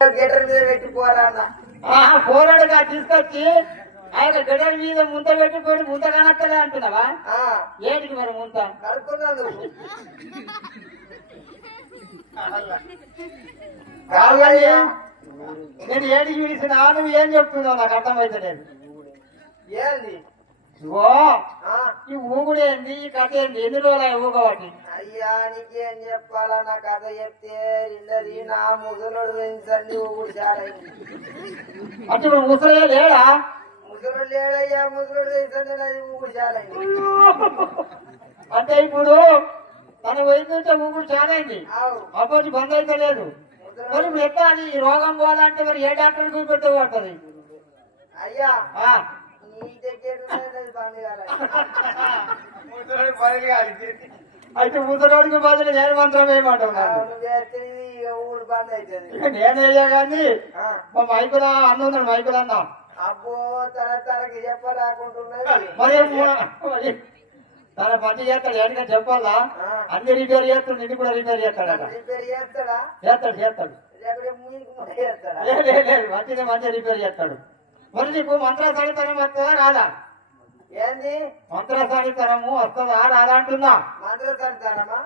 Getter మీద పెట్టి పోరాన్న పోరాడుగా తీసుకొచ్చి ఆయన గెటర్ మీద ముంత పెట్టుకొని ముంత కానక్కలే అంటున్నావా? ఏంటికి మరి ముంత కడుక్కున్నాను నేను ఏడికి పిలిచినా నువ్వు ఏం చెప్తున్నావు నాకు అర్థమైతలేదు. ఏంది ఇగో ఈ ఊగుడేంది, ఈ కథ ఏంది, ఎన్ని రోజులు ఊగవాటి? అయ్యా నీకేం చెప్పాలా? నా కథ చెప్తే ఇల్లది నా ముసలోడు పెంచండి ఊగుడు చాలైంది. అంటే ఇప్పుడు ముసలే లేడా? ముసలోడు లేడయ్యా, ముసలోడు పెంచండి అది ఊగుడు చాలైంది. అంటే ఇప్పుడు తన వయసు ఊగుడు చాలైంది, అప్పటి బంద్ అయితే లేదు. మరి ఇప్పుడు ఎట్లా అది ఈ రోగం పోవాలంటే మరి ఏ డాక్టర్ చూపెట్టే పడుతుంది? అయ్యా నీ దగ్గర బంద్ అయితే ముసలోడికి బదులు నేను మంత్రం ఏమంటావు? ఊరు బంద్ అవుతుంది. నేనయ్యా కానీ మా మైకులా అన్నున్నాడు, మైకులు అన్నా. అబ్బో తనకి చెప్పలేకుంటున్నది. మరి తన పని చేస్తాడు, ఏంటంటే చెప్పాలా? అన్ని రిపేర్ చేస్తాడు, నిన్ను కూడా రిపేర్ చేస్తాడు. రిపేర్ చేస్తాడా? చేస్తాడు. లేదు మంచిగా రిపేర్ చేస్తాడు. మరి నీకు మంత్రసానితనం వస్తుందా రాదా? ఏంది మంత్రసానితనము వస్తుందా రాదా అంటున్నా. మంత్రసానితనమా?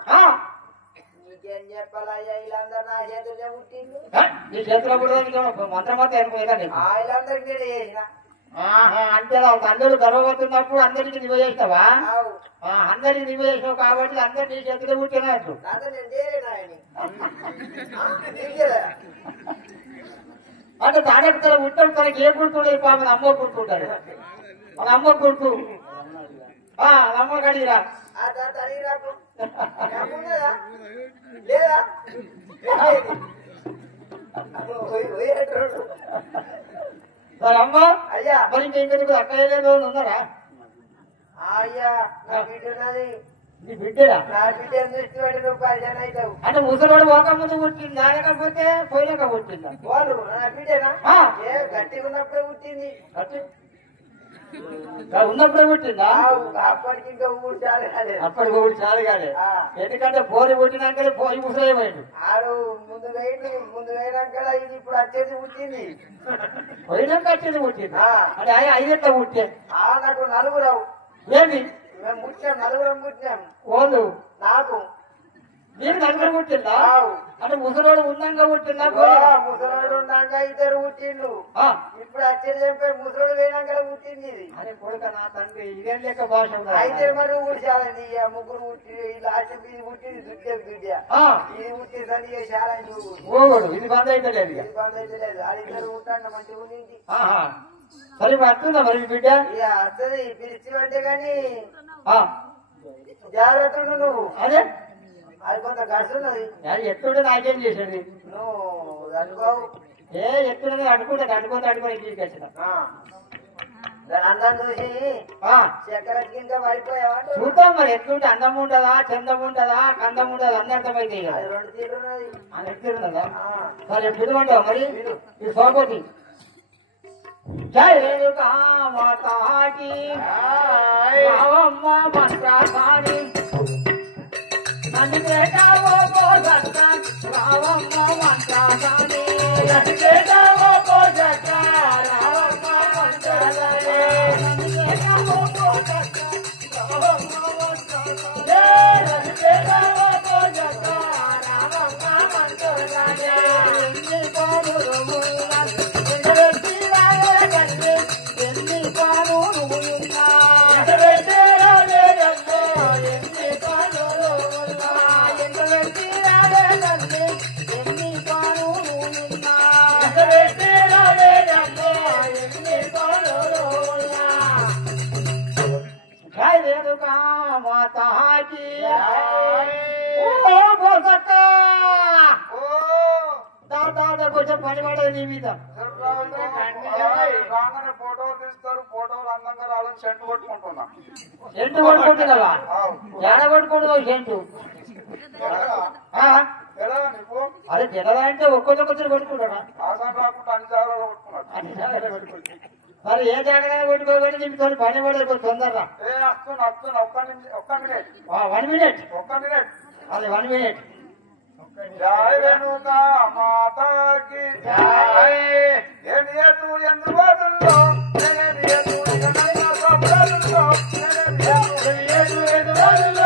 నీకేం చెప్పాలయ్యా, వీళ్ళందరూ నా చేతుల్లో పుట్టిండు. నీ చేతిలో కూడా మంత్రం మాత్రం అనుకోలేదా? వీళ్ళందరికి నేను చేసిన. అంటే అందరూ గర్వపడుతున్నప్పుడు అందరికి నివ చేస్తావా? అందరికి నివ చేసినావు కాబట్టి అందరు నీ చేతిలో పుట్టినట్టు. అంటే తాడెక్కడ ఉంటాడు, తనకి ఏ గుర్తుండదు. పాప అమ్మ గుర్తుంటాడు, వాళ్ళ అమ్మ గుర్తు. అమ్మ కడిగిరా సరే అమ్మ. అయ్యా మరి ఇంకెందుకు అక్కయ్య లేదు ఉన్నారా? అయ్యా నా బిడ్డది. నీ బిడ్డరా? నా బిడ్డ దృష్టి పెట్టి నువ్వు పరిచయం అవుతావు. అంటే ముసలోడు ఒక ముందు పుట్టిందా లేకపోతే పోయినాక పుట్టిందా? వాళ్ళు నా బిడ్డనా? ఏ గట్టిగా ఉన్నప్పుడే పుట్టింది. ఉన్నప్పుడే పుట్టిందా? అప్పటికి ఇంకా ఊరు చాలు కాలేదు. అప్పటికి ఊరు చాలు కాలే. ఎందుకంటే పోరి పుట్టినాకనే పోయి ముసలేమైంది. ఆడు ముందు వేయనాక ఇది ఇప్పుడు వచ్చేది పుట్టింది. పోయినాక వచ్చేది పుట్టింది. అంటే 5 ఎట్లా పుట్టే? నాకు నలుగురావు. ఏమి మేము పుట్టాం, నలుగురం పుట్టినాం. వాళ్ళు నాకు మీరు నలుగురు పుట్టిందా? అంటే ముసలోడు ఉండంగా పుట్టిందా? ముసలోడు ఉన్నాక 2 పుట్టిండు. ఇప్పుడు వచ్చేది చెప్పి ముసలోడు వేయనాక పుట్టింది ఇది. అరే కొడుక నా తండ్రి, ఇదేం లెక్క భాష అయితే మరి ఊరు చాలండి. ముగ్గురు పుట్టి లాస్ట్ ఇది పుట్టింది దుడ్డే ఇది పుట్టింది చాలండి. ఓడు ఇది బంద్ అయితే లేదు, ఇది బంద్ అయితే లేదు. అది ఉంటాడు మంచిగా ఉంది. సరే వస్తుందా మరి బిడ్డ? వస్తుంది పిలిచి అంటే గాని జాగ్రత్త నువ్వు. అదే అది కొంత గడుస్తున్నది. ఎత్తుంటే నాకేం చేసేది? నువ్వు అనుకోవు. ఎత్తున్నది అడుకోతే ఇంటికి వచ్చిన దాని అందం చూసి చక్కెరకి ఇంకా పడిపోయావా? చూద్దాం మరి ఎట్లుంటే అందం ఉండదా, చందం ఉండదా, కందం ఉండదా అన్ని అర్థమైతే. అది 2 తీరు ఉన్నది. ఎట్లున్నదా? సరే పిలువంటావు మరి. ఇది సోపతి. జయ రేణుకా మాతాకి రావమ్మ మంత్రాసాని నన్ను పెట్టావో పోజక్క రావమ్మ మంత్రాసాని నన్ను పెట్టావో పోజక్క రావమ్మ మంత్రాసాని నన్ను పెట్టావో పోజక్క రావమ్మ మంత్రాసాని నన్ను పెట్టావో పోజక్క రావమ్మ మంత్రాసాని ఎన్ని పాడురుముల కొంచెం పని పడదు నీ మీద. ఫోటోలు తీస్తారు, ఫోటోలు అందంగా రావాలని సెంటు కొట్టుకుంటున్నా. సెంటు కొట్టుకుంటున్నావా? ఎడ కొట్టుకుంటున్నావు సెంటు? అదే జనరా అంటే ఒక్కొక్కరు కొట్టుకుంటారా? అన్ని జాగ్రత్తగా కొట్టుకుంటా. మరి ఏ జాగ్రత్తగా కొట్టుకోవాలి? నీకు పని పడదు తొందరగా. 1 minute. అది 1 minute. జయ రేణుకా మాతాకి ఎనియతు ఎందు బాదుల్లో ఎనియతు ఇక నన్న సబ్రాదుల్లో ఎనియతు ఎందు బాదుల్లో